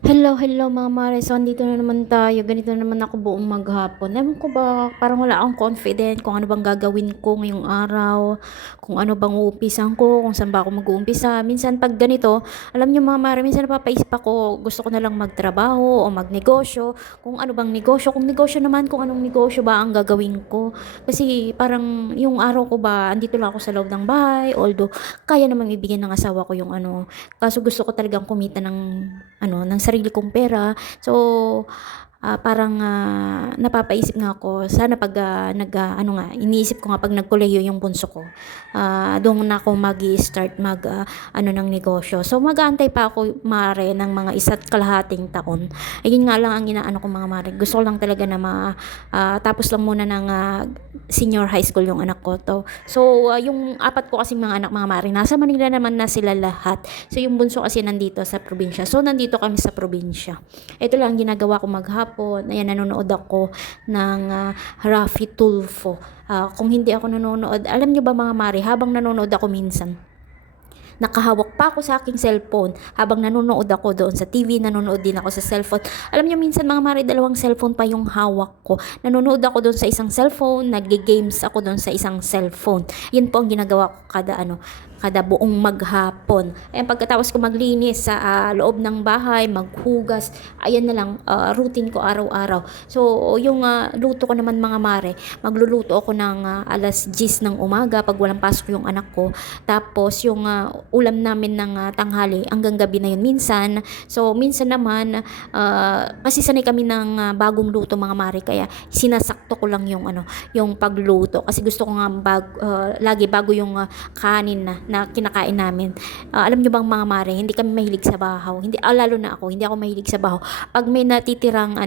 Hello, hello mga mare. So, andito na naman tayo. Ganito na naman ako buong maghapon. Ewan ko ba, parang wala akong confident kung ano bang gagawin ko ngayong araw, kung ano bang uumpisan ko, kung saan ba ako mag-uumpisa. Minsan pag ganito, alam niyo mga mare, minsan napapaisip ako, gusto ko na lang magtrabaho o magnegosyo, kung ano bang negosyo. Kung negosyo naman, kung anong negosyo ba ang gagawin ko. Kasi parang yung araw ko ba, andito lang ako sa loob ng bahay, although kaya namang ibigay ng asawa ko yung ano. Kaso gusto ko talagang kumita ng sarili kong pera. So, parang napapaisip nga ako, sana pag ano nga, iniisip ko nga pag nagkolehiyo yung bunso ko, doon na ako mag-start ano ng negosyo. So, mag-aantay pa ako, mare, ng mga isa't kalahating taon. Ayun nga lang ang inaano ko mga mare. Gusto ko lang talaga na tapos lang muna ng senior high school yung anak ko to. So, yung apat ko kasing mga anak mga mare, nasa Manila naman na sila lahat. So, yung bunso kasi nandito sa probinsya. So, nandito kami sa probinsya. Ito lang ginagawa ko maghapon. Ayan, nanonood ako ng Rafi Tulfo. Kung hindi ako nanonood, alam nyo ba mga mare, habang nanonood ako minsan, nakahawak pa ako sa aking cellphone habang nanonood ako doon sa TV, nanonood din ako sa cellphone. Alam niyo minsan mga mare, dalawang cellphone pa yung hawak ko. Nanonood ako doon sa isang cellphone, nagge-games ako doon sa isang cellphone. Yan po ang ginagawa ko kada buong maghapon. Ayan, pagkatapos ko maglinis sa loob ng bahay, maghugas, ayan na lang, routine ko araw-araw. So, yung luto ko naman mga mare, magluluto ako ng alas 10 ng umaga pag walang pasok yung anak ko. Tapos, yung ulam namin ng tanghali hanggang gabi na yun minsan. So, minsan naman, kasi sanay kami ng bagong luto mga mare, kaya sinasakto ko lang yung pagluto. Kasi gusto ko nga lagi bago yung kanin na kinakain namin. Alam nyo bang mga mare, hindi kami mahilig sa bahaw. Hindi, lalo na ako, hindi ako mahilig sa bahaw. Pag may natitirang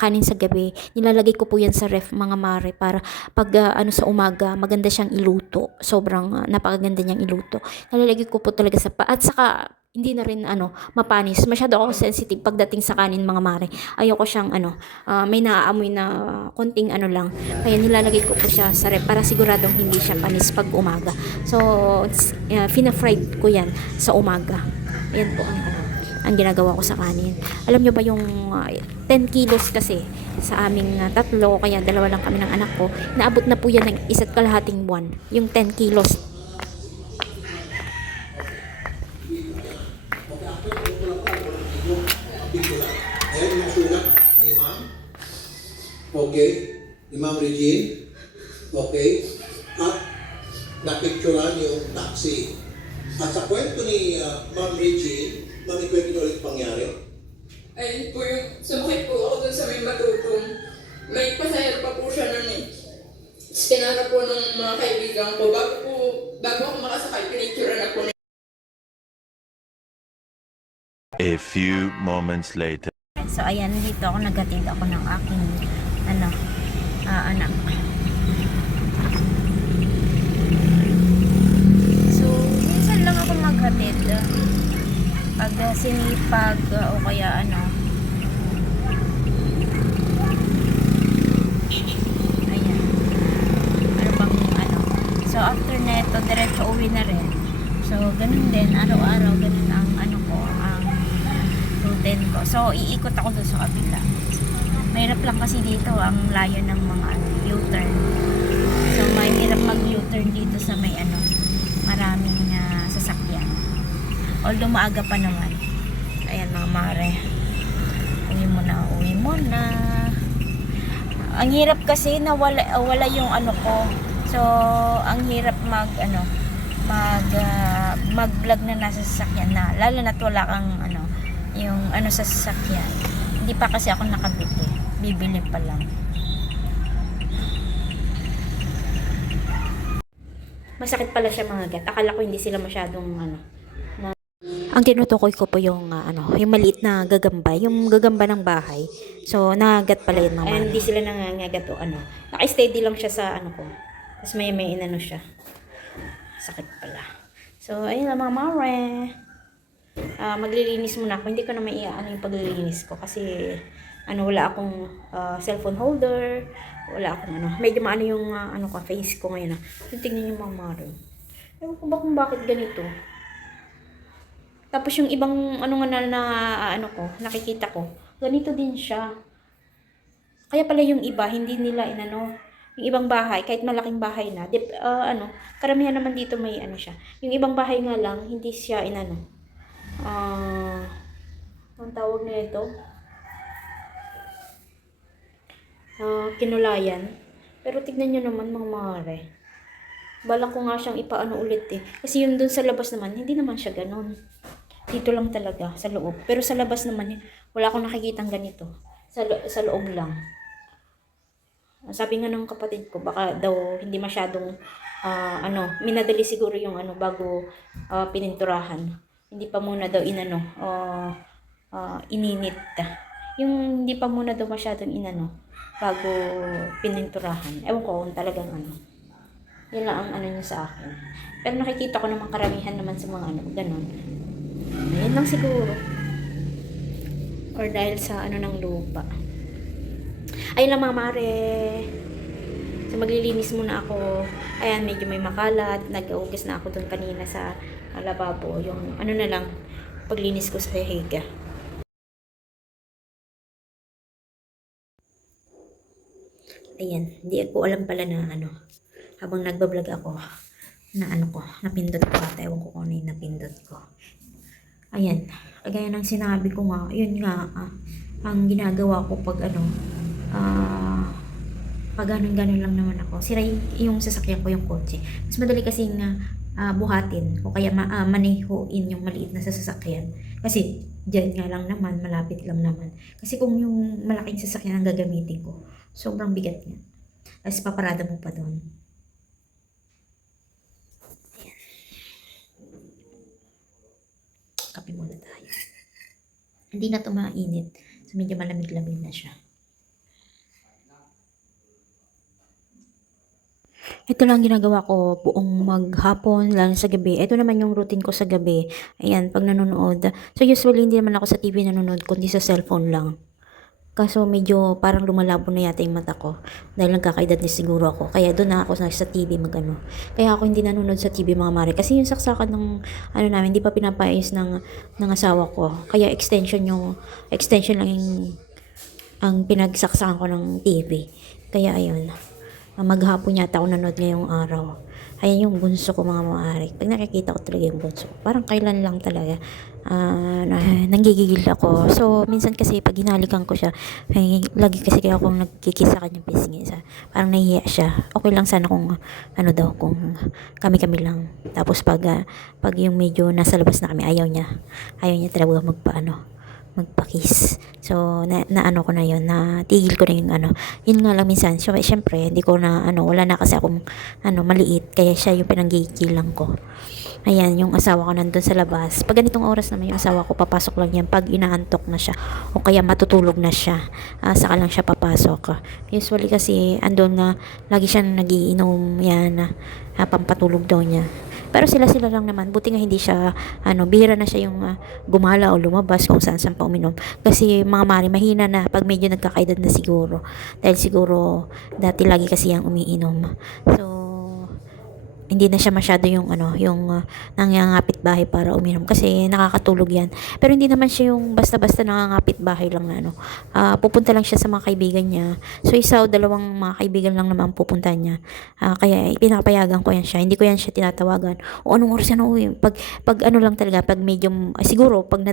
kanin sa gabi, nilalagay ko po yan sa ref mga mare para pag sa umaga, maganda siyang iluto. Sobrang napakaganda niyang iluto. Nilalagay ko po talaga at saka hindi na rin mapanis. Masyado ako sensitive pagdating sa kanin mga mare. Ayoko siyang may naaamoy na konting lang. Kaya nilalagay ko po siya sa ref para siguradong hindi siya panis pag umaga. So, fina-fried ko yan sa umaga. Ayan po ang ginagawa ko sa kanin. Alam nyo ba yung 10 kilos kasi sa aming tatlo, kaya dalawa lang kami ng anak ko, naabot na po yan ng isa't kalahating buwan. Yung 10 kilos. Ayan yung sulat ni Ma'am. Okay. Ni Ma'am Regine. Okay. At napicturan yung taxi. At sa kwento ni Ma'am Regine, Ma'am, ikwento niyo ulit pangyari. Ayun po yung, sumakit po ako dun sa may matutong. May pasahero pa po siya nun eh. Tinara po ng mga kaibigan ko. Bago ako makasakay, pinicture na po. A few moments later. So, ayan, dito ako naghatid ako ng aking anak. So, minsan lang ako maghatid. Pag sinipag o kaya ayan. Ano bang So, after neto, diretso uwi na rin. So, ganun din, araw-araw, ganun ang ang routine ko. So, iikot ako doon sa kabila. Mahirap lang kasi dito ang layo ng mga U-turn. So, mahirap mag-U-turn dito sa may maraming sasakyan. Although maaga pa naman. Ayan mga mare. Uwi mo na. Ang hirap kasi na wala yung ko. So, ang hirap mag-vlog na nasa sasakyan na. Lalo na't wala kang yung sa sasakyan. Hindi pa kasi ako nakabili. Bibili pa lang. Masakit pala siya mga gat. Akala ko hindi sila masyadong ang tinutukoy ko po yung yung maliit na gagamba, yung gagamba ng bahay. So, nagagat pala yun mga. And hindi sila nangangagat o Naka-steady lang siya sa ko. Tapos may siya. Sakit pala. So, ayun lang mga mare. Maglilinis muna ako. Hindi ko na yung paglilinis ko kasi wala akong cellphone holder, wala akong medyo maano yung face ko ngayon. Tingnan niyo mga mare. Ewan ko ba kung bakit ganito. Tapos yung ibang ano nga na ano ko, nakikita ko, ganito din siya. Kaya pala yung iba, hindi nila inano, yung ibang bahay, kahit malaking bahay na, karamihan naman dito may ano siya. Yung ibang bahay nga lang, hindi siya inano. Ang tawag na ito? Kinulayan. Pero tignan nyo naman mga mare. Balak ko nga siyang ipaano ulit eh. Kasi yung dun sa labas naman, hindi naman siya ganun. Dito lang talaga, sa loob. Pero sa labas naman, wala akong nakikitang ganito. Sa loob lang. Sabi nga ng kapatid ko, baka daw hindi masyadong, minadali siguro yung bago pininturahan. Hindi pa muna daw ininit. Yung hindi pa muna daw masyadong bago pininturahan. Ewan ko kung talagang Yun lang ang niya sa akin. Pero nakikita ko naman karamihan naman sa mga ganun. Ayun lang siguro. Or dahil sa ng lupa. Ayun lang mga mare. So maglilinis muna ako. Ayan, medyo may makalat. Nag-augas na ako dun kanina sa lababo. Yung na lang, paglinis ko sa higa. Ayan, hindi ko alam pala na habang nagbablog ako, napindot ko ata. Ewan ko kung ano yung napindot ko. Ayan, gaya ng sinabi ko nga, yun nga, ang ginagawa ko pag ganun lang naman ako. Sira yung sasakyan ko, yung kotse. Mas madali kasing buhatin o kaya manehuin yung maliit na sasakyan. Kasi dyan nga lang naman, malapit lang naman. Kasi kung yung malaking sasakyan ang gagamitin ko, sobrang bigat niya. Tapos paparada mo pa doon. Ayan. Kape muna tayo. Hindi na ito mainit. So medyo malamig-lamig na siya. Ito lang ginagawa ko buong maghapon, lalo sa gabi. Ito naman yung routine ko sa gabi. Ayan, pag nanonood. So usually hindi naman ako sa TV nanonood, kundi sa cellphone lang. Kaso medyo parang lumalabo na yata yung mata ko. Dahil nagkakaedad na siguro ako. Kaya doon na ako sa TV Kaya ako hindi nanonood sa TV mga mare. Kasi yung saksakan ng namin, hindi pa pinapayos ng asawa ko. Kaya extension lang ang pinagsaksakan ko ng TV. Kaya ayun. Maghapon yata ako nanood ngayong araw. Ayan yung bunso ko mga maaari. Pag nakikita ko talaga yung bunso ko, parang kailan lang talaga nanggigigil ako. So, minsan kasi pag hinalikan ko siya, lagi kasi kaya akong nagkikis sa kanyang pisngi. Parang nahihiya siya. Okay lang sana kung kung kami-kami lang. Tapos pag yung medyo nasa labas na kami, ayaw niya talaga magpa-kiss. So, naano ko na yun, natigil ko na yung yun nga lang minsan, so, syempre, hindi ko na, wala na kasi akong, maliit, kaya siya yung pinanggigilang ko. Ayan, yung asawa ko nandun sa labas. Pag ganitong oras naman yung asawa ko, papasok lang yan pag inaantok na siya, o kaya matutulog na siya, saka lang siya papasok. Usually kasi, andun na, lagi siyang nagiinom, yan, pampatulog daw niya. Pero sila lang naman, buti nga hindi siya, bihira na siya yung gumala o lumabas kung saan pa uminom. Kasi mga mari, mahina na pag medyo nagkakaedad na siguro. Dahil siguro, dati lagi kasi yung umiinom. So, hindi na siya masyado yung nangangapit bahay para uminom kasi nakakatulog yan. Pero hindi naman siya yung basta-basta nangangapit bahay lang na pupunta lang siya sa mga kaibigan niya. So isa o dalawang mga kaibigan lang naman pupunta niya. Kaya pinapayagan ko yan siya. Hindi ko yan siya tinatawagan. O anong oras yan uwi? Pag lang talaga, pag medyo siguro pag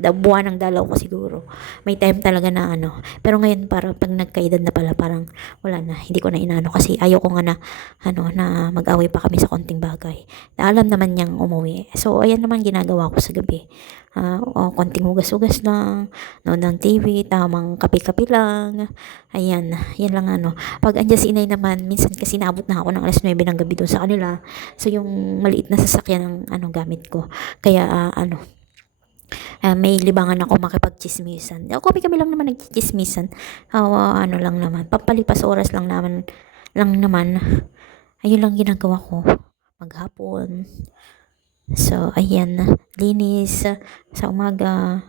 buwan ng dalaw ko siguro. May time talaga na Pero ngayon para pag nagkaedad na pala parang wala na. Hindi ko na inaano kasi ayaw ko nga na mag-away pa kami sa konting bagay. Alam naman niyang umuwi. So, ayan naman ginagawa ko sa gabi. Konting hugas-hugas lang, nood ng TV, tamang kape-kape lang. Ayan, yan lang Pag andyan si inay naman, minsan kasi naabot na ako ng alas 9 ng gabi doon sa kanila. So, yung maliit na sasakyan ng gamit ko. Kaya, may libangan ako makipag-chismisan. Kami lang naman nag-chismisan. Lang naman. Pampalipas oras lang naman. Ayun lang ginagawa ko maghapon. So, ayan, linis sa umaga.